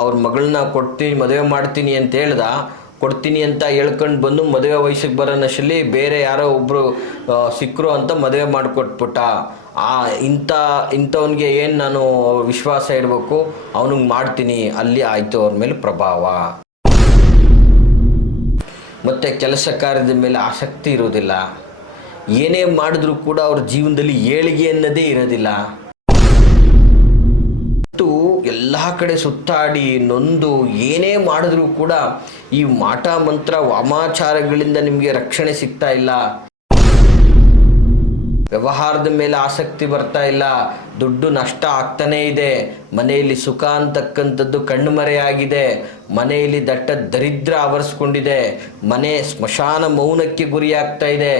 ಅವ್ರ ಮಗಳನ್ನ ಕೊಡ್ತೀನಿ ಮದುವೆ ಮಾಡ್ತೀನಿ ಅಂತ ಹೇಳ್ದ. ಕೊಡ್ತೀನಿ ಅಂತ ಹೇಳ್ಕೊಂಡು ಬಂದು ಮದುವೆ ವಯಸ್ಸಿಗೆ ಬರೋ ನಶಲ್ಲಿ ಬೇರೆ ಯಾರೋ ಒಬ್ಬರು ಸಿಕ್ಕರು ಅಂತ ಮದುವೆ ಮಾಡಿಕೊಟ್ಬಿಟ್ಟ. ಇಂಥವನಿಗೆ ಏನು ನಾನು ವಿಶ್ವಾಸ ಇಡಬೇಕು? ಅವನಿಗೆ ಮಾಡ್ತೀನಿ. ಅಲ್ಲಿ ಆಯಿತು ಅವ್ರ ಮೇಲೆ ಪ್ರಭಾವ. ಮತ್ತು ಕೆಲಸ ಕಾರ್ಯದ ಮೇಲೆ ಆಸಕ್ತಿ ಇರೋದಿಲ್ಲ. ಏನೇ ಮಾಡಿದ್ರೂ ಕೂಡ ಅವ್ರ ಜೀವನದಲ್ಲಿ ಏಳಿಗೆ ಅನ್ನೋದೇ ಇರೋದಿಲ್ಲ. ಎಲ್ಲ ಕಡೆ ಸುತ್ತಾಡಿ ನೊಂದು ಏನೇ ಮಾಡಿದ್ರೂ ಕೂಡ ಈ ಮಾಟ ಮಂತ್ರ ವಾಮಾಚಾರಗಳಿಂದ ನಿಮಗೆ ರಕ್ಷಣೆ ಸಿಗ್ತಾ ಇಲ್ಲ. ವ್ಯವಹಾರದ ಮೇಲೆ ಆಸಕ್ತಿ ಬರ್ತಾ ಇಲ್ಲ. ದುಡ್ಡು ನಷ್ಟ ಆಗ್ತಾನೇ ಇದೆ. ಮನೆಯಲ್ಲಿ ಸುಖ ಅಂತಕ್ಕಂಥದ್ದು ಕಣ್ಮರೆಯಾಗಿದೆ. ಮನೆಯಲ್ಲಿ ದಟ್ಟ ದರಿದ್ರ ಆವರಿಸ್ಕೊಂಡಿದೆ. ಮನೆ ಸ್ಮಶಾನ ಮೌನಕ್ಕೆ ಗುರಿಯಾಗ್ತಾ ಇದೆ.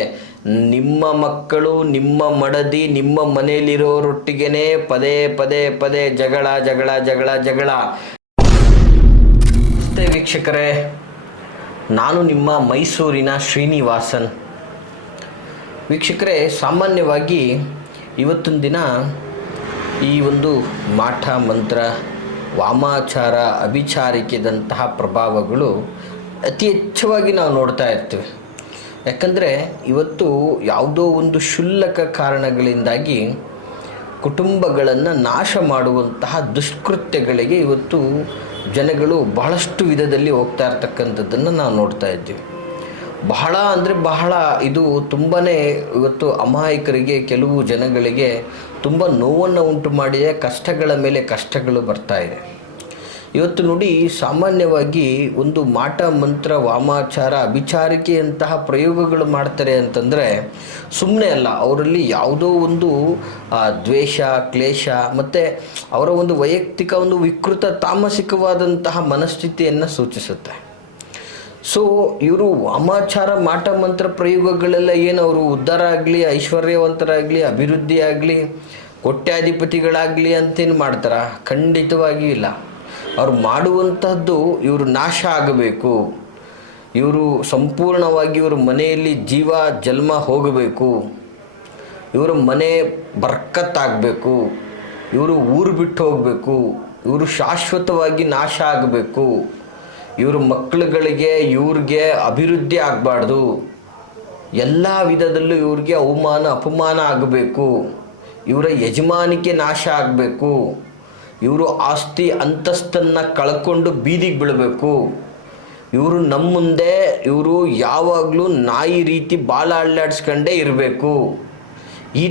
ನಿಮ್ಮ ಮಕ್ಕಳು, ನಿಮ್ಮ ಮಡದಿ, ನಿಮ್ಮ ಮನೆಯಲ್ಲಿರೋರೊಟ್ಟಿಗೆನೇ ಪದೇ ಪದೇ ಪದೇ ಜಗಳ ಜಗಳ ಜಗಳ ಜಗಳ. ನಮಸ್ತೆ ವೀಕ್ಷಕರೇ, ನಾನು ನಿಮ್ಮ ಮೈಸೂರಿನ ಶ್ರೀನಿವಾಸನ್. ವೀಕ್ಷಕರೇ, ಸಾಮಾನ್ಯವಾಗಿ ಇವತ್ತಿನ ದಿನ ಈ ಒಂದು ಮಾಟ ಮಂತ್ರ, ವಾಮಾಚಾರ, ಅಭಿಚಾರಿಕೆದಂತಹ ಪ್ರಭಾವಗಳು ಅತಿ ಹೆಚ್ಚವಾಗಿ ನಾವು ನೋಡ್ತಾ ಇರ್ತೀವಿ. ಯಾಕಂದರೆ ಇವತ್ತು ಯಾವುದೋ ಒಂದು ಕ್ಷುಲ್ಲಕ ಕಾರಣಗಳಿಂದಾಗಿ ಕುಟುಂಬಗಳನ್ನು ನಾಶ ಮಾಡುವಂತಹ ದುಷ್ಕೃತ್ಯಗಳಿಗೆ ಇವತ್ತು ಜನಗಳು ಬಹಳಷ್ಟು ವಿಧದಲ್ಲಿ ಹೋಗ್ತಾ ಇರ್ತಕ್ಕಂಥದ್ದನ್ನು ನಾವು ನೋಡ್ತಾ ಇದ್ದೀವಿ. ಬಹಳ ಅಂದರೆ ಬಹಳ ಇದು ತುಂಬಾ ಇವತ್ತು ಅಮಾಯಕರಿಗೆ, ಕೆಲವು ಜನಗಳಿಗೆ ತುಂಬ ನೋವನ್ನು ಉಂಟು ಮಾಡಿದೆ. ಕಷ್ಟಗಳ ಮೇಲೆ ಕಷ್ಟಗಳು ಬರ್ತಾ ಇದೆ. ಇವತ್ತು ನೋಡಿ, ಸಾಮಾನ್ಯವಾಗಿ ಒಂದು ಮಾಟ ಮಂತ್ರ, ವಾಮಾಚಾರ, ಅಭಿಚಾರಿಕೆಯಂತಹ ಪ್ರಯೋಗಗಳು ಮಾಡ್ತಾರೆ ಅಂತಂದರೆ ಸುಮ್ಮನೆ ಅಲ್ಲ. ಅವರಲ್ಲಿ ಯಾವುದೋ ಒಂದು ದ್ವೇಷ, ಕ್ಲೇಶ ಮತ್ತು ಅವರ ಒಂದು ವೈಯಕ್ತಿಕ ಒಂದು ವಿಕೃತ ತಾಮಸಿಕವಾದಂತಹ ಮನಸ್ಥಿತಿಯನ್ನು ಸೂಚಿಸುತ್ತೆ. ಸೊ ಇವರು ವಾಮಾಚಾರ, ಮಾಟ ಮಂತ್ರ ಪ್ರಯೋಗಗಳೆಲ್ಲ ಏನು ಅವರು ಉದ್ಧಾರ ಆಗಲಿ, ಐಶ್ವರ್ಯವಂತರಾಗಲಿ, ಅಭಿವೃದ್ಧಿ ಆಗಲಿ, ಕೋಟ್ಯಾಧಿಪತಿಗಳಾಗಲಿ ಅಂತೇನು ಮಾಡ್ತಾರ? ಖಂಡಿತವಾಗಿಯೂ ಇಲ್ಲ. ಅವ್ರು ಮಾಡುವಂತಹದ್ದು ಇವರು ನಾಶ ಆಗಬೇಕು, ಇವರು ಸಂಪೂರ್ಣವಾಗಿ ಇವರು ಮನೆಯಲ್ಲಿ ಜೀವ ಜನ್ಮ ಹೋಗಬೇಕು, ಇವರು ಮನೆ ಬರ್ಕತ್ತಾಗಬೇಕು, ಇವರು ಊರು ಬಿಟ್ಟು ಹೋಗಬೇಕು, ಇವರು ಶಾಶ್ವತವಾಗಿ ನಾಶ ಆಗಬೇಕು, ಇವರು ಮಕ್ಕಳುಗಳಿಗೆ ಇವ್ರಿಗೆ ಅಭಿವೃದ್ಧಿ ಆಗಬಾರ್ದು, ಎಲ್ಲ ವಿಧದಲ್ಲೂ ಇವ್ರಿಗೆ ಅವಮಾನ ಅಪಮಾನ ಆಗಬೇಕು, ಇವರ ಯಜಮಾನಿಕೆ ನಾಶ ಆಗಬೇಕು, ಇವರು ಆಸ್ತಿ ಅಂತಸ್ತನ್ನು ಕಳ್ಕೊಂಡು ಬೀದಿಗೆ ಬೀಳಬೇಕು, ಇವರು ನಮ್ಮ ಮುಂದೆ ಇವರು ಯಾವಾಗಲೂ ನಾಯಿ ರೀತಿ ಬಾಲ ಅಳ್ಳಾಡಿಸ್ಕೊಂಡೇ ಇರಬೇಕು. ಈ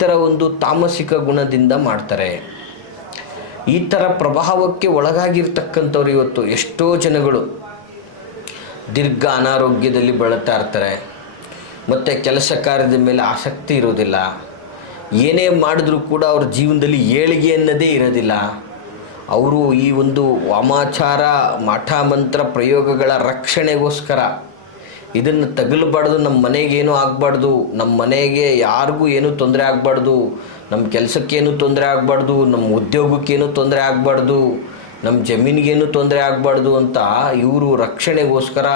ಥರ ಒಂದು ತಾಮಸಿಕ ಗುಣದಿಂದ ಮಾಡ್ತಾರೆ. ಈ ಥರ ಪ್ರಭಾವಕ್ಕೆ ಒಳಗಾಗಿರ್ತಕ್ಕಂಥವ್ರು ಇವತ್ತು ಎಷ್ಟೋ ಜನಗಳು ದೀರ್ಘ ಅನಾರೋಗ್ಯದಲ್ಲಿ ಬಳಲ್ತಾ ಇರ್ತಾರೆ. ಮತ್ತು ಕೆಲಸ ಕಾರ್ಯದ ಮೇಲೆ ಆಸಕ್ತಿ ಇರೋದಿಲ್ಲ. ಏನೇ ಮಾಡಿದ್ರೂ ಕೂಡ ಅವ್ರ ಜೀವನದಲ್ಲಿ ಏಳಿಗೆ ಅನ್ನೋದೇ ಇರೋದಿಲ್ಲ. ಅವರು ಈ ಒಂದು ವಾಮಾಚಾರ, ಮಾಟ ಮಂತ್ರ ಪ್ರಯೋಗಗಳ ರಕ್ಷಣೆಗೋಸ್ಕರ ಇದನ್ನು ತಗಲಬಾರ್ದು, ನಮ್ಮ ಮನೆಗೇನೂ ಆಗಬಾರ್ದು, ನಮ್ಮ ಮನೆಗೆ ಯಾರಿಗೂ ಏನೂ ತೊಂದರೆ ಆಗಬಾರ್ದು, ನಮ್ಮ ಕೆಲಸಕ್ಕೇನು ತೊಂದರೆ ಆಗಬಾರ್ದು, ನಮ್ಮ ಉದ್ಯೋಗಕ್ಕೇನು ತೊಂದರೆ ಆಗಬಾರ್ದು, ನಮ್ಮ ಜಮೀನಿಗೇನು ತೊಂದರೆ ಆಗಬಾರ್ದು ಅಂತ ಇವರು ರಕ್ಷಣೆಗೋಸ್ಕರ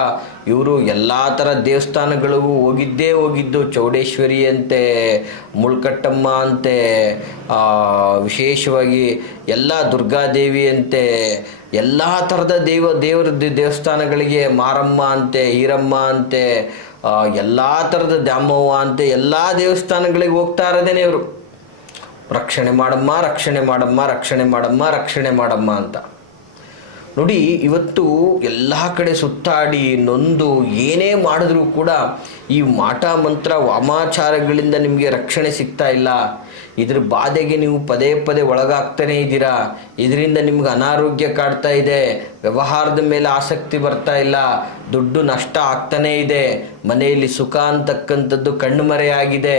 ಇವರು ಎಲ್ಲ ಥರ ದೇವಸ್ಥಾನಗಳಿಗೂ ಹೋಗಿದ್ದು. ಚೌಡೇಶ್ವರಿ ಅಂತೆ, ಮುಳ್ಕಟ್ಟಮ್ಮ ಅಂತೆ, ವಿಶೇಷವಾಗಿ ಎಲ್ಲ ದುರ್ಗಾದೇವಿ ಅಂತೆ, ಎಲ್ಲ ಥರದ ದೇವರ ದೇವಸ್ಥಾನಗಳಿಗೆ, ಮಾರಮ್ಮ ಅಂತೆ, ಈರಮ್ಮ ಅಂತೆ, ಎಲ್ಲ ಥರದ ದ್ಯಾಮವ್ವ ಅಂತೆ, ಎಲ್ಲ ದೇವಸ್ಥಾನಗಳಿಗೆ ಹೋಗ್ತಾ ಇರೋದೇನೆ ಇವರು. ರಕ್ಷಣೆ ಮಾಡಮ್ಮ, ರಕ್ಷಣೆ ಮಾಡಮ್ಮ, ರಕ್ಷಣೆ ಮಾಡಮ್ಮ, ರಕ್ಷಣೆ ಮಾಡಮ್ಮ ಅಂತ. ನೋಡಿ, ಇವತ್ತು ಎಲ್ಲ ಕಡೆ ಸುತ್ತಾಡಿ ನೊಂದು ಏನೇ ಮಾಡಿದ್ರೂ ಕೂಡ ಈ ಮಾಟ ಮಂತ್ರ ವಾಮಾಚಾರಗಳಿಂದ ನಿಮಗೆ ರಕ್ಷಣೆ ಸಿಗ್ತಾ ಇಲ್ಲ. ಇದ್ರ ಬಾಧೆಗೆ ನೀವು ಪದೇ ಪದೇ ಒಳಗಾಗ್ತಾನೇ ಇದ್ದೀರಾ. ಇದರಿಂದ ನಿಮ್ಗೆ ಅನಾರೋಗ್ಯ ಕಾಡ್ತಾ ಇದೆ. ವ್ಯವಹಾರದ ಮೇಲೆ ಆಸಕ್ತಿ ಬರ್ತಾ ಇಲ್ಲ. ದುಡ್ಡು ನಷ್ಟ ಆಗ್ತಾನೇ ಇದೆ. ಮನೆಯಲ್ಲಿ ಸುಖ ಅಂತಕ್ಕಂಥದ್ದು ಕಣ್ಮರೆಯಾಗಿದೆ.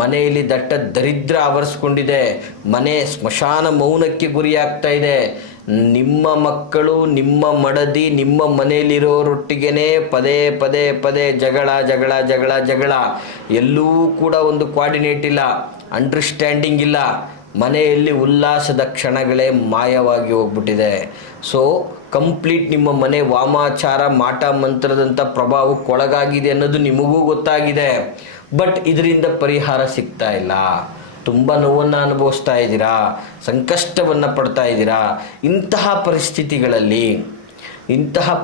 ಮನೆಯಲ್ಲಿ ದಟ್ಟ ದರಿದ್ರ ಆವರಿಸ್ಕೊಂಡಿದೆ. ಮನೆ ಸ್ಮಶಾನ ಮೌನಕ್ಕೆ ಗುರಿಯಾಗ್ತಾ ಇದೆ. ನಿಮ್ಮ ಮಕ್ಕಳು, ನಿಮ್ಮ ಮಡದಿ, ನಿಮ್ಮ ಮನೆಯಲ್ಲಿರೋರೊಟ್ಟಿಗೆನೇ ಪದೇ ಪದೇ ಪದೇ ಜಗಳ ಜಗಳ ಜಗಳ ಜಗಳ. ಎಲ್ಲೂ ಕೂಡ ಒಂದು ಕೋಆರ್ಡಿನೇಟ್ ಇಲ್ಲ, ಅಂಡರ್ಸ್ಟ್ಯಾಂಡಿಂಗ್ ಇಲ್ಲ. ಮನೆಯಲ್ಲಿ ಉಲ್ಲಾಸದ ಕ್ಷಣಗಳೇ ಮಾಯವಾಗಿ ಹೋಗ್ಬಿಟ್ಟಿದೆ. ಸೊ ಕಂಪ್ಲೀಟ್ ನಿಮ್ಮ ಮನೆ ವಾಮಾಚಾರ, ಮಾಟ ಮಂತ್ರದಂಥ ಪ್ರಭಾವಕ್ಕೊಳಗಾಗಿದೆ ಅನ್ನೋದು ನಿಮಗೂ ಗೊತ್ತಾಗಿದೆ. ಬಟ್ ಇದರಿಂದ ಪರಿಹಾರ ಸಿಗ್ತಾ ಇಲ್ಲ. ತುಂಬ ನೋವನ್ನು ಅನುಭವಿಸ್ತಾ ಇದ್ದೀರಾ, ಸಂಕಷ್ಟವನ್ನು ಪಡ್ತಾ ಇದ್ದೀರಾ. ಇಂತಹ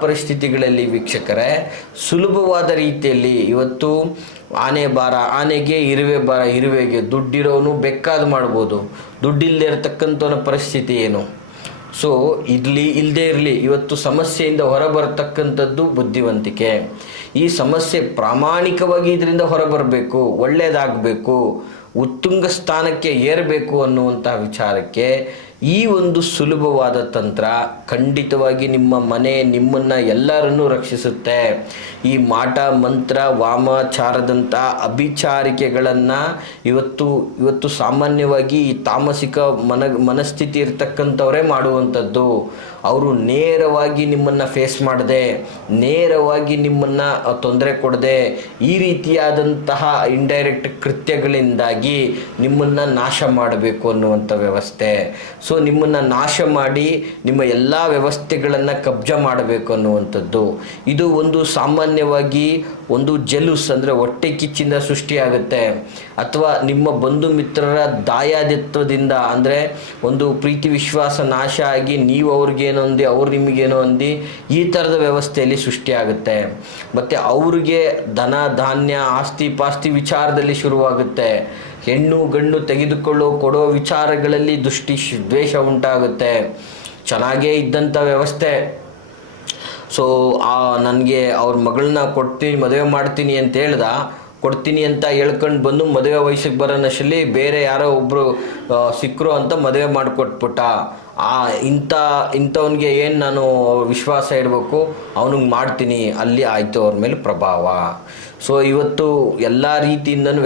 ಪರಿಸ್ಥಿತಿಗಳಲ್ಲಿ ವೀಕ್ಷಕರೇ, ಸುಲಭವಾದ ರೀತಿಯಲ್ಲಿ ಇವತ್ತು ಆನೆ ಭಾರ ಆನೆಗೆ, ಇರುವೆ ಭಾರ ಇರುವೆಗೆ, ದುಡ್ಡಿರೋನು ಬೇಕಾದ ಮಾಡ್ಬೋದು, ದುಡ್ಡಿಲ್ಲದೆ ಇರತಕ್ಕಂಥವನ ಪರಿಸ್ಥಿತಿ ಏನು? ಸೊ ಇಲ್ಲದೇ ಇರಲಿ, ಇವತ್ತು ಸಮಸ್ಯೆಯಿಂದ ಹೊರಬರತಕ್ಕಂಥದ್ದು ಬುದ್ಧಿವಂತಿಕೆ. ಈ ಸಮಸ್ಯೆ ಪ್ರಾಮಾಣಿಕವಾಗಿ ಇದರಿಂದ ಹೊರಬರಬೇಕು, ಒಳ್ಳೆಯದಾಗಬೇಕು, ಉತ್ತುಂಗ ಸ್ಥಾನಕ್ಕೆ ಏರಬೇಕು ಅನ್ನುವಂಥ ವಿಚಾರಕ್ಕೆ ಈ ಒಂದು ಸುಲಭವಾದ ತಂತ್ರ ಖಂಡಿತವಾಗಿ ನಿಮ್ಮ ಮನೆ, ನಿಮ್ಮನ್ನು ಎಲ್ಲರನ್ನೂ ರಕ್ಷಿಸುತ್ತೆ. ಈ ಮಾಟ ಮಂತ್ರ ವಾಮಾಚಾರದಂಥ ಅಭಿಚಾರಿಕೆಗಳನ್ನು ಇವತ್ತು ಸಾಮಾನ್ಯವಾಗಿ ಈ ತಾಮಸಿಕ ಮನಸ್ಥಿತಿ ಇರ್ತಕ್ಕಂಥವರೇ ಮಾಡುವಂಥದ್ದು. ಅವರು ನೇರವಾಗಿ ನಿಮ್ಮನ್ನು ಫೇಸ್ ಮಾಡದೆ, ನೇರವಾಗಿ ನಿಮ್ಮನ್ನು ತೊಂದರೆ ಕೊಡದೆ, ಈ ರೀತಿಯಾದಂತಹ ಇಂಡೈರೆಕ್ಟ್ ಕೃತ್ಯಗಳಿಂದಾಗಿ ನಿಮ್ಮನ್ನು ನಾಶ ಮಾಡಬೇಕು ಅನ್ನುವಂಥ ವ್ಯವಸ್ಥೆ. ಸೊ ನಿಮ್ಮನ್ನು ನಾಶ ಮಾಡಿ ನಿಮ್ಮ ಎಲ್ಲ ವ್ಯವಸ್ಥೆಗಳನ್ನು ಕಬ್ಜಾ ಮಾಡಬೇಕು ಅನ್ನುವಂಥದ್ದು. ಇದು ಒಂದು ಸಾಮಾನ್ಯವಾಗಿ ಒಂದು ಜಲೂಸ್ ಅಂದರೆ ಹೊಟ್ಟೆ ಕಿಚ್ಚಿಂದ ಸೃಷ್ಟಿಯಾಗುತ್ತೆ, ಅಥವಾ ನಿಮ್ಮ ಬಂಧು ಮಿತ್ರರ ದಾಯಾದಿತ್ವದಿಂದ ಅಂದರೆ ಒಂದು ಪ್ರೀತಿ ವಿಶ್ವಾಸ ನಾಶ ಆಗಿ ನೀವು ಅವ್ರಿಗೇನೋ ಅಂದು ಅವ್ರು ನಿಮಗೇನೋ ಅಂದು ಈ ಥರದ ವ್ಯವಸ್ಥೆಯಲ್ಲಿ ಸೃಷ್ಟಿಯಾಗುತ್ತೆ. ಮತ್ತು ಅವ್ರಿಗೆ ಧನ ಧಾನ್ಯ ಆಸ್ತಿ ಪಾಸ್ತಿ ವಿಚಾರದಲ್ಲಿ ಶುರುವಾಗುತ್ತೆ. ಹೆಣ್ಣು ಗಂಡು ಕೊಡೋ ವಿಚಾರಗಳಲ್ಲಿ ದ್ವೇಷ ಉಂಟಾಗುತ್ತೆ. ಚೆನ್ನಾಗೇ ಇದ್ದಂಥ ವ್ಯವಸ್ಥೆ, ಸೊ ನನಗೆ ಅವ್ರ ಮಗಳನ್ನ ಮದುವೆ ಮಾಡ್ತೀನಿ ಅಂತ ಕೊಡ್ತೀನಿ ಅಂತ ಹೇಳ್ಕೊಂಡು ಬಂದು ಮದುವೆ ವಯಸ್ಸಿಗೆ ಬರೋನಷ್ಟರಲ್ಲಿ ಬೇರೆ ಯಾರೋ ಒಬ್ಬರು ಸಿಕ್ಕರು ಅಂತ ಮದುವೆ ಮಾಡಿಕೊಟ್ಬಿಟ್ಟ. ಇಂಥವನಿಗೆ ಏನು ನಾನು ವಿಶ್ವಾಸ ಇಡಬೇಕು, ಅವನಿಗೆ ಮಾಡ್ತೀನಿ, ಅಲ್ಲಿ ಆಯಿತು ಅವ್ರ ಮೇಲೆ ಪ್ರಭಾವ. ಸೊ ಇವತ್ತು ಎಲ್ಲ ರೀತಿಯಿಂದನೂ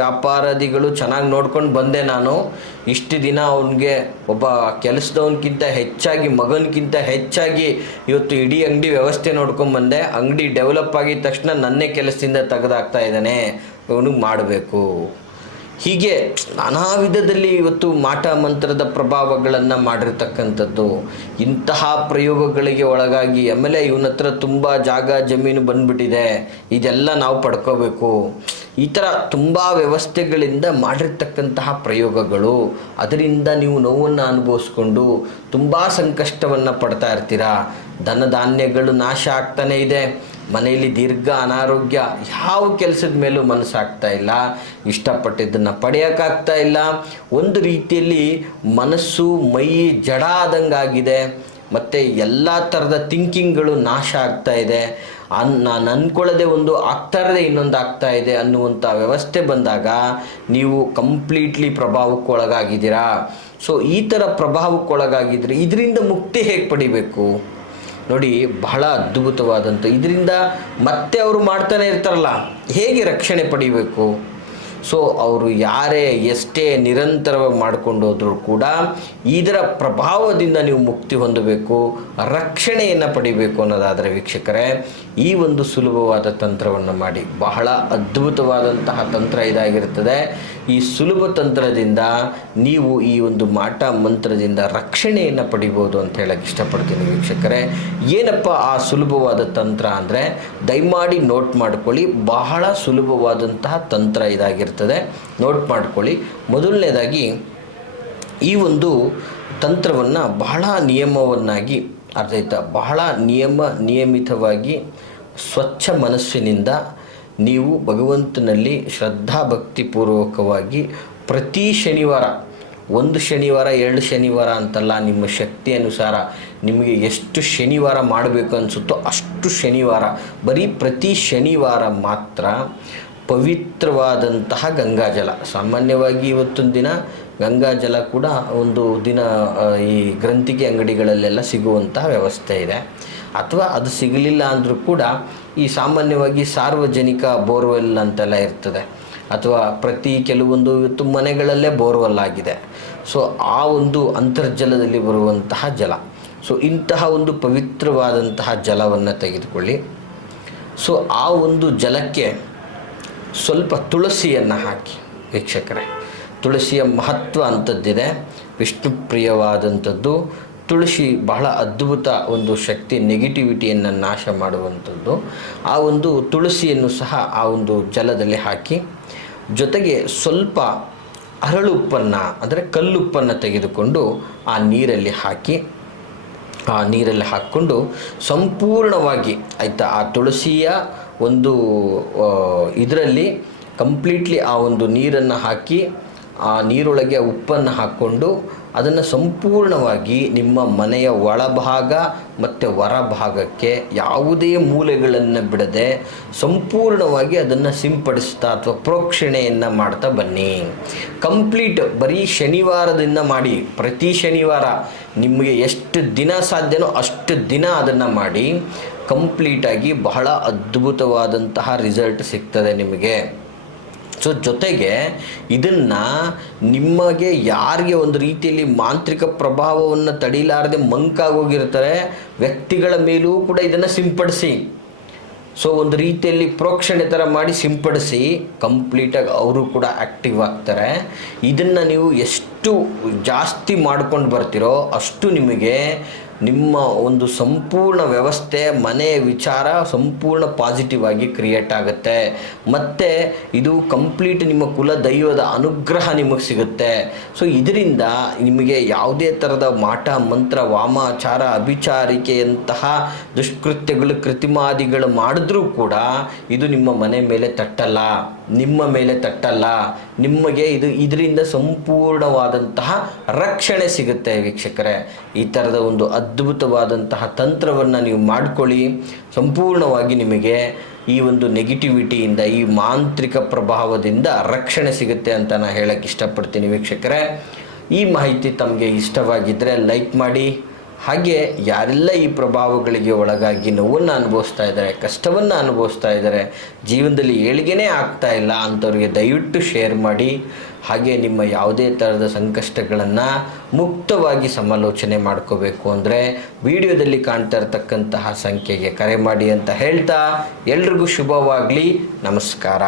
ವ್ಯಾಪಾರಾದಿಗಳು ಚೆನ್ನಾಗಿ ನೋಡ್ಕೊಂಡು ಬಂದೆ ನಾನು. ಇಷ್ಟು ದಿನ ಅವನಿಗೆ ಒಬ್ಬ ಕೆಲಸದವನಿಗಿಂತ ಹೆಚ್ಚಾಗಿ, ಮಗನಿಗಿಂತ ಹೆಚ್ಚಾಗಿ ಇವತ್ತು ಇಡೀ ಅಂಗಡಿ ವ್ಯವಸ್ಥೆ ನೋಡ್ಕೊಂಡು ಬಂದೆ. ಅಂಗಡಿ ಡೆವಲಪ್ ಆಗಿದ ತಕ್ಷಣ ನನ್ನೇ ಕೆಲಸದಿಂದ ತೆಗೆದಾಕ್ತಾ ಇದ್ದಾನೆ, ಇವನಿಗೆ ಮಾಡಬೇಕು. ಹೀಗೆ ನಾನಾ ವಿಧದಲ್ಲಿ ಇವತ್ತು ಮಾಟ ಮಂತ್ರದ ಪ್ರಭಾವಗಳನ್ನು ಮಾಡಿರ್ತಕ್ಕಂಥದ್ದು. ಇಂತಹ ಪ್ರಯೋಗಗಳಿಗೆ ಒಳಗಾಗಿ ಆಮೇಲೆ ಇವನ ಹತ್ರ ತುಂಬ ಜಾಗ ಜಮೀನು ಬಂದ್ಬಿಟ್ಟಿದೆ, ಇದೆಲ್ಲ ನಾವು ಪಡ್ಕೋಬೇಕು, ಈ ಥರ ತುಂಬ ವ್ಯವಸ್ಥೆಗಳಿಂದ ಮಾಡಿರ್ತಕ್ಕಂತಹ ಪ್ರಯೋಗಗಳು. ಅದರಿಂದ ನೀವು ನೋವನ್ನು ಅನುಭವಿಸ್ಕೊಂಡು ತುಂಬ ಸಂಕಷ್ಟವನ್ನು ಪಡ್ತಾ ಇರ್ತೀರಾ. ಧನ ಧಾನ್ಯಗಳು ನಾಶ ಆಗ್ತಾನೇ ಇದೆ, ಮನೆಯಲ್ಲಿ ದೀರ್ಘ ಅನಾರೋಗ್ಯ, ಯಾವ ಕೆಲಸದ ಮೇಲೂ ಮನಸ್ಸಾಗ್ತಾ ಇಲ್ಲ, ಇಷ್ಟಪಟ್ಟಿದ್ದನ್ನು ಪಡೆಯೋಕ್ಕಾಗ್ತಾ ಇಲ್ಲ. ಒಂದು ರೀತಿಯಲ್ಲಿ ಮನಸ್ಸು ಮೈ ಜಡ ಆದಂಗಾಗಿದೆ, ಮತ್ತು ಎಲ್ಲ ಥರದ ಥಿಂಕಿಂಗ್ಗಳು ನಾಶ ಆಗ್ತಾ ಇದೆ. ನಾನು ಅಂದ್ಕೊಳ್ಳೋದೇ ಒಂದು ಆಗ್ತಾ ಇರೋದೇ ಇನ್ನೊಂದು ಆಗ್ತಾ ಇದೆ ಅನ್ನುವಂಥ ವ್ಯವಸ್ಥೆ ಬಂದಾಗ ನೀವು ಕಂಪ್ಲೀಟ್ಲಿ ಪ್ರಭಾವಕ್ಕೊಳಗಾಗಿದ್ದೀರಾ. ಸೊ ಈ ಥರ ಪ್ರಭಾವಕ್ಕೊಳಗಾಗಿದ್ರೆ ಇದರಿಂದ ಮುಕ್ತಿ ಹೇಗೆ ಪಡಿಬೇಕು ನೋಡಿ, ಬಹಳ ಅದ್ಭುತವಾದಂಥ. ಇದರಿಂದ ಮತ್ತೆ ಅವರು ಮಾಡ್ತಾನೆ ಇರ್ತಾರಲ್ಲ, ಹೇಗೆ ರಕ್ಷಣೆ ಪಡಿಬೇಕು? ಸೊ ಅವರು ಯಾರೇ ಎಷ್ಟೇ ನಿರಂತರವಾಗಿ ಮಾಡ್ಕೊಂಡು ಹೋದರೂ ಕೂಡ ಇದರ ಪ್ರಭಾವದಿಂದ ನೀವು ಮುಕ್ತಿ ಹೊಂದಬೇಕು, ರಕ್ಷಣೆಯನ್ನು ಪಡಿಬೇಕು ಅನ್ನೋದಾದರೆ ವೀಕ್ಷಕರೇ, ಈ ಒಂದು ಸುಲಭವಾದ ತಂತ್ರವನ್ನು ಮಾಡಿ. ಬಹಳ ಅದ್ಭುತವಾದಂತಹ ತಂತ್ರ ಇದಾಗಿರ್ತದೆ. ಈ ಸುಲಭ ತಂತ್ರದಿಂದ ನೀವು ಈ ಒಂದು ಮಾಟ ಮಂತ್ರದಿಂದ ರಕ್ಷಣೆಯನ್ನು ಪಡಿಬೋದು ಅಂತ ಹೇಳಕ್ಕೆ ಇಷ್ಟಪಡ್ತೀನಿ ವೀಕ್ಷಕರೇ. ಏನಪ್ಪ ಆ ಸುಲಭವಾದ ತಂತ್ರ ಅಂದರೆ, ದಯಮಾಡಿ ನೋಟ್ ಮಾಡ್ಕೊಳ್ಳಿ. ಬಹಳ ಸುಲಭವಾದಂತಹ ತಂತ್ರ ಇದಾಗಿರ್ತದೆ, ನೋಟ್ ಮಾಡ್ಕೊಳ್ಳಿ. ಮೊದಲನೇದಾಗಿ ಈ ಒಂದು ತಂತ್ರವನ್ನು ಬಹಳ ನಿಯಮವನ್ನಾಗಿ ಬಹಳ ನಿಯಮಿತವಾಗಿ ಸ್ವಚ್ಛ ಮನಸ್ಸಿನಿಂದ ನೀವು ಭಗವಂತನಲ್ಲಿ ಶ್ರದ್ಧಾಭಕ್ತಿಪೂರ್ವಕವಾಗಿ ಪ್ರತಿ ಶನಿವಾರ, ಒಂದು ಶನಿವಾರ 2 ಶನಿವಾರ ಅಂತಲ್ಲ, ನಿಮ್ಮ ಶಕ್ತಿ ಅನುಸಾರ ನಿಮಗೆ ಎಷ್ಟು ಶನಿವಾರ ಮಾಡಬೇಕು ಅನಿಸುತ್ತೋ ಅಷ್ಟು ಶನಿವಾರ, ಬರೀ ಪ್ರತಿ ಶನಿವಾರ ಮಾತ್ರ ಪವಿತ್ರವಾದಂತಹ ಗಂಗಾಜಲ. ಸಾಮಾನ್ಯವಾಗಿ ಇವತ್ತೊಂದು ದಿನ ಗಂಗಾಜಲ ಕೂಡ ಒಂದು ದಿನ ಈ ಗ್ರಂಥಿಗೆ ಅಂಗಡಿಗಳಲ್ಲೆಲ್ಲ ಸಿಗುವಂತಹ ವ್ಯವಸ್ಥೆ ಇದೆ. ಅಥವಾ ಅದು ಸಿಗಲಿಲ್ಲ ಅಂದರೂ ಕೂಡ ಈ ಸಾಮಾನ್ಯವಾಗಿ ಸಾರ್ವಜನಿಕ ಬೋರ್ವೆಲ್ ಅಂತೆಲ್ಲ ಇರ್ತದೆ, ಅಥವಾ ಕೆಲವೊಂದು ಇವತ್ತು ಮನೆಗಳಲ್ಲೇ ಬೋರ್ವೆಲ್ ಆಗಿದೆ. ಸೊ ಆ ಒಂದು ಅಂತರ್ಜಲದಲ್ಲಿ ಬರುವಂತಹ ಜಲ, ಸೊ ಇಂತಹ ಒಂದು ಪವಿತ್ರವಾದಂತಹ ಜಲವನ್ನು ತೆಗೆದುಕೊಳ್ಳಿ. ಸೊ ಆ ಒಂದು ಜಲಕ್ಕೆ ಸ್ವಲ್ಪ ತುಳಸಿಯನ್ನು ಹಾಕಿ ವೀಕ್ಷಕರೇ. ತುಳಸಿಯ ಮಹತ್ವ ಅಂಥದ್ದಿದೆ, ವಿಷ್ಣು ಪ್ರಿಯವಾದಂಥದ್ದು. ತುಳಸಿ ಬಹಳ ಅದ್ಭುತ ಒಂದು ಶಕ್ತಿ, ನೆಗೆಟಿವಿಟಿಯನ್ನು ನಾಶ ಮಾಡುವಂಥದ್ದು. ಆ ಒಂದು ತುಳಸಿಯನ್ನು ಸಹ ಆ ಒಂದು ಜಲದಲ್ಲಿ ಹಾಕಿ, ಜೊತೆಗೆ ಸ್ವಲ್ಪ ಹರಳುಪ್ಪನ್ನು ಅಂದರೆ ಕಲ್ಲುಪ್ಪನ್ನು ತೆಗೆದುಕೊಂಡು ಆ ನೀರಲ್ಲಿ ಹಾಕ್ಕೊಂಡು ಸಂಪೂರ್ಣವಾಗಿ ಆಯಿತಾ ಆ ತುಳಸಿಯ ಒಂದು ಇದರಲ್ಲಿ ಕಂಪ್ಲೀಟ್ಲಿ ಆ ಒಂದು ನೀರನ್ನು ಹಾಕಿ ಆ ನೀರೊಳಗೆ ಉಪ್ಪನ್ನು ಹಾಕ್ಕೊಂಡು ಅದನ್ನು ಸಂಪೂರ್ಣವಾಗಿ ನಿಮ್ಮ ಮನೆಯ ಒಳಭಾಗ ಮತ್ತು ಹೊರಭಾಗಕ್ಕೆ ಯಾವುದೇ ಮೂಲೆಗಳನ್ನು ಬಿಡದೆ ಸಂಪೂರ್ಣವಾಗಿ ಅದನ್ನು ಸಿಂಪಡಿಸ್ತಾ ಅಥವಾ ಪ್ರೋಕ್ಷಣೆಯನ್ನು ಮಾಡ್ತಾ ಬನ್ನಿ. ಕಂಪ್ಲೀಟ್ ಬರೀ ಶನಿವಾರದಿಂದ ಮಾಡಿ. ಪ್ರತಿ ಶನಿವಾರ ನಿಮಗೆ ಎಷ್ಟು ದಿನ ಸಾಧ್ಯನೋ ಅಷ್ಟು ದಿನ ಅದನ್ನು ಮಾಡಿ. ಕಂಪ್ಲೀಟಾಗಿ ಬಹಳ ಅದ್ಭುತವಾದಂತಹ ರಿಸಲ್ಟ್ ಸಿಗ್ತದೆ ನಿಮಗೆ. ಸೊ ಜೊತೆಗೆ ಇದನ್ನು ನಿಮಗೆ ಯಾರಿಗೆ ಒಂದು ರೀತಿಯಲ್ಲಿ ಮಾಂತ್ರಿಕ ಪ್ರಭಾವವನ್ನು ತಡೀಲಾರದೆ ಮಂಕಾಗೋಗಿರ್ತಾರೆ ವ್ಯಕ್ತಿಗಳ ಮೇಲೂ ಕೂಡ ಇದನ್ನು ಸಿಂಪಡಿಸಿ. ಸೊ ಒಂದು ರೀತಿಯಲ್ಲಿ ಪ್ರೋಕ್ಷಣೆ ಥರ ಮಾಡಿ ಸಿಂಪಡಿಸಿ ಕಂಪ್ಲೀಟಾಗಿ ಅವರು ಕೂಡ ಆ್ಯಕ್ಟಿವ್ ಆಗ್ತಾರೆ. ಇದನ್ನು ನೀವು ಎಷ್ಟು ಜಾಸ್ತಿ ಮಾಡ್ಕೊಂಡು ಬರ್ತೀರೋ ಅಷ್ಟು ನಿಮಗೆ ನಿಮ್ಮ ಒಂದು ಸಂಪೂರ್ಣ ವ್ಯವಸ್ಥೆ ಮನೆ ವಿಚಾರ ಸಂಪೂರ್ಣ ಪಾಸಿಟಿವ್ ಆಗಿ ಕ್ರಿಯೇಟ್ ಆಗುತ್ತೆ. ಮತ್ತು ಇದು ಕಂಪ್ಲೀಟ್ ನಿಮ್ಮ ಕುಲ ದೈವದ ಅನುಗ್ರಹ ನಿಮಗೆ ಸಿಗುತ್ತೆ. ಸೊ ಇದರಿಂದ ನಿಮಗೆ ಯಾವುದೇ ಥರದ ಮಾಟ ಮಂತ್ರ ವಾಮಾಚಾರ ಅಭಿಚಾರಿಕೆಯಂತಹ ದುಷ್ಕೃತ್ಯಗಳು ಕೃತಿಮಾದಿಗಳು ಮಾಡಿದ್ರೂ ಕೂಡ ಇದು ನಿಮ್ಮ ಮನೆ ಮೇಲೆ ತಟ್ಟಲ್ಲ, ನಿಮ್ಮ ಮೇಲೆ ತಟ್ಟಲ್ಲ. ನಿಮಗೆ ಇದರಿಂದ ಸಂಪೂರ್ಣವಾದಂತಹ ರಕ್ಷಣೆ ಸಿಗುತ್ತೆ ವೀಕ್ಷಕರೇ. ಈ ಥರದ ಒಂದು ಅದ್ಭುತವಾದಂತಹ ತಂತ್ರವನ್ನು ನೀವು ಮಾಡಿಕೊಳ್ಳಿ. ಸಂಪೂರ್ಣವಾಗಿ ನಿಮಗೆ ಈ ಒಂದು ನೆಗೆಟಿವಿಟಿಯಿಂದ ಈ ಮಾಂತ್ರಿಕ ಪ್ರಭಾವದಿಂದ ರಕ್ಷಣೆ ಸಿಗುತ್ತೆ ಅಂತ ನಾನು ಹೇಳಕ್ಕೆ ಇಷ್ಟಪಡ್ತೀನಿ ವೀಕ್ಷಕರೇ. ಈ ಮಾಹಿತಿ ತಮಗೆ ಇಷ್ಟವಾಗಿದ್ದರೆ ಲೈಕ್ ಮಾಡಿ. ಹಾಗೆ ಯಾರೆಲ್ಲ ಈ ಪ್ರಭಾವಗಳಿಗೆ ಒಳಗಾಗಿ ನೋವನ್ನು ಅನುಭವಿಸ್ತಾ ಇದ್ದಾರೆ, ಕಷ್ಟವನ್ನು ಅನುಭವಿಸ್ತಾ ಇದ್ದಾರೆ, ಜೀವನದಲ್ಲಿ ಏಳಿಗೆನೇ ಆಗ್ತಾ ಇಲ್ಲ ಅಂಥವ್ರಿಗೆ ದಯವಿಟ್ಟು ಶೇರ್ ಮಾಡಿ. ಹಾಗೆ ನಿಮ್ಮ ಯಾವುದೇ ಥರದ ಸಂಕಷ್ಟಗಳನ್ನು ಮುಕ್ತವಾಗಿ ಸಮಾಲೋಚನೆ ಮಾಡ್ಕೋಬೇಕು ಅಂದರೆ ವಿಡಿಯೋದಲ್ಲಿ ಕಾಣ್ತಾ ಇರತಕ್ಕಂತಹ ಸಂಖ್ಯೆಗೆ ಕರೆ ಮಾಡಿ ಅಂತ ಹೇಳ್ತಾ ಎಲ್ರಿಗೂ ಶುಭವಾಗಲಿ. ನಮಸ್ಕಾರ.